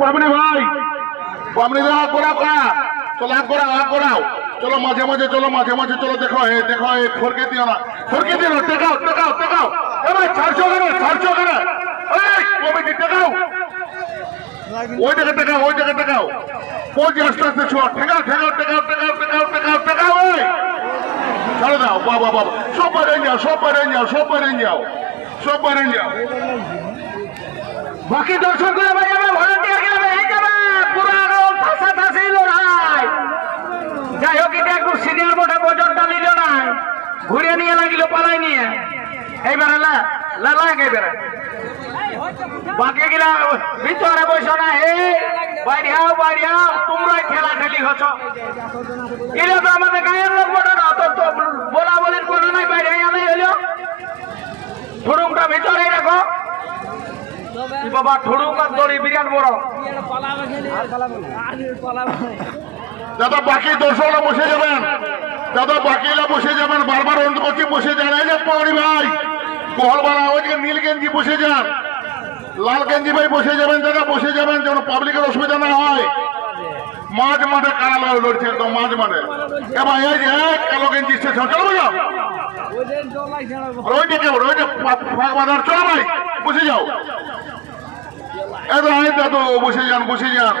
পাবনি ভাই, পাবনি দা করা করা, চলো হাত করাও, হাত করাও। চলো মাঝে মাঝে, চলো মাঝে মাঝে, চলো দেখো দেখো, ফরকে দিও না, ফরকে দিও না, টেকাও টেকাও টেকাও। এবার ছাড়ছো কেন, ছাড়ছো কেন? কমিটি টেকাও, ওই জায়গা টেকাও, ওই জায়গা টেকাও। পৌঁছে আস্তে আস্তে ছোঁয়া, ঠেকাও ঠেকাও টেকাও টেকাও টেকাও টেকাও টেকাও। ওই ছাড়ো দাও, বাবা বাবা, সব বাইরে যাও, সব বাইরে যাও, সব বাইরে যাও, সব বাইরে যাও। বাকি দর্শক করে ভাই যাবে, ভলান্টিয়ার যাবে, এই যাবে পুরো ঠাসাঠাসি লড়াই। যাই হোক, এটা একটু সিনিয়র মোটা ওজনটা নিল না, ঘুরে নিয়ে লাগিল পালাই নিয়ে। এইবারে লাগ এবারে বাকি গিলা ভিতরে বসো না, এই বাইরিয়াও বাইরিয়াও, তোমরাই খেলা খেলি হচ্ছ। এটা তো আমাদের গায়ের লোক বড় না, তো বলা বলির কোনো নাই, বাইরে আমি হইলো ঠুরুংটা ভিতরে রাখো। বাবা ঠুরুঙ্গার দড়ি বিরাট বড়। দাদা বাকি দর্শকরা বসে যাবেন, দাদা বাকিরা বসে যাবেন, বারবার অনুরোধ করছি বসে যান। এই যে পাওয়ারি ভাই বহলবালা, ওই যে নীল গেঞ্জি বসে যান, লাল গেঞ্জি ভাই বসে যাবেন, দাদা বসে যাবেন, যেন পাবলিকের অসুবিধা না হয়। মাঝ মাঠে কারা লড়ছে, একদম মাঝ মাঠে। এবার এই যে কালো গেঞ্জি স্টেশন, চলো যাও, ওই দিকে ওই যে ফাঁক বাঁধার, চলো ভাই বসে যাও। দাদু বসে যান, বসে যান,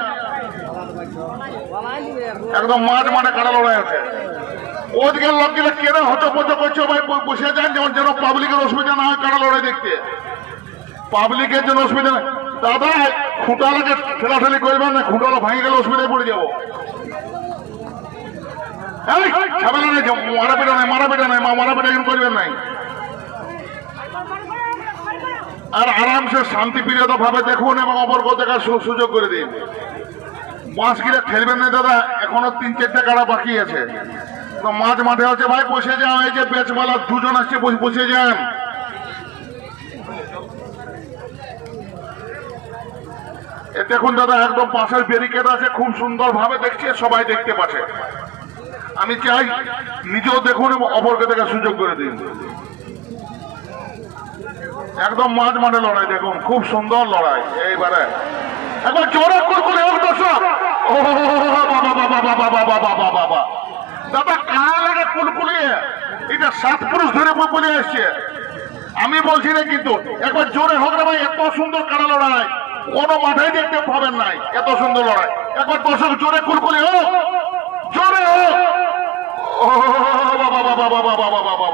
একদম মাঝ মাঠে কারা লড়াই আছে। ওদিকে লোকগুলো কেন হচপচ করছো ভাই, বসে যান, যেমন যেন পাবলিকের অসুবিধা না হয় কারা লড়াই দেখতে, পাবলিকের জন্য অসুবিধা নেই। দাদা খুঁটালাকে ঠেলাঠেলি করবেন না, খুঁটালা ভাঙে গেলে অসুবিধায় পড়ে যাবো। ঝামেলা নেই, মারাপিটা নাই, মারাপিটা নাই, মারাপিটা এখন করবেন নাই। আর আরামসে শান্তিপ্রিয়তা ভাবে দেখুন এবং অপরকে দেখার সুযোগ করে দিন। বাঁশগিরা খেলবেন না দাদা, এখনো 3-4টে কাড়া বাকি আছে। তো মাঝ মাঠে আছে ভাই, বসে যাও। এই যে বেচবালা দুজন আসছে, বসে যান। দেখুন দাদা, একদম পাশের ব্যারিকেড আছে, খুব সুন্দর ভাবে দেখছে, সবাই দেখতে পাচ্ছে। আমি চাই নিজেও দেখুন এবং অপরকে দেখার সুযোগ করে দিন। একদম মাঝ মাঠে লড়াই দেখুন, খুব সুন্দর লড়াই। এইবারে একবার জোরে কুলকুলি হোক দর্শক। ও বাবা বাবা বাবা বাবা বাবা বাবা, দাদা কারা লাগে কুলকুলিয়ে, এটা 7 পুরুষ ধরে বলে আসছে। আমি বলছি না, কিন্তু একবার জোরে হোক রে ভাই, এত সুন্দর কারা লড়াই কোনো মাঠেই দেখতে পাবেন নাই, এত সুন্দর লড়াই। একবার দর্শক জোরে কুলকুলি হোক, জোরে হোক। ও বাবা বাবা বাবা বাবা বাবা।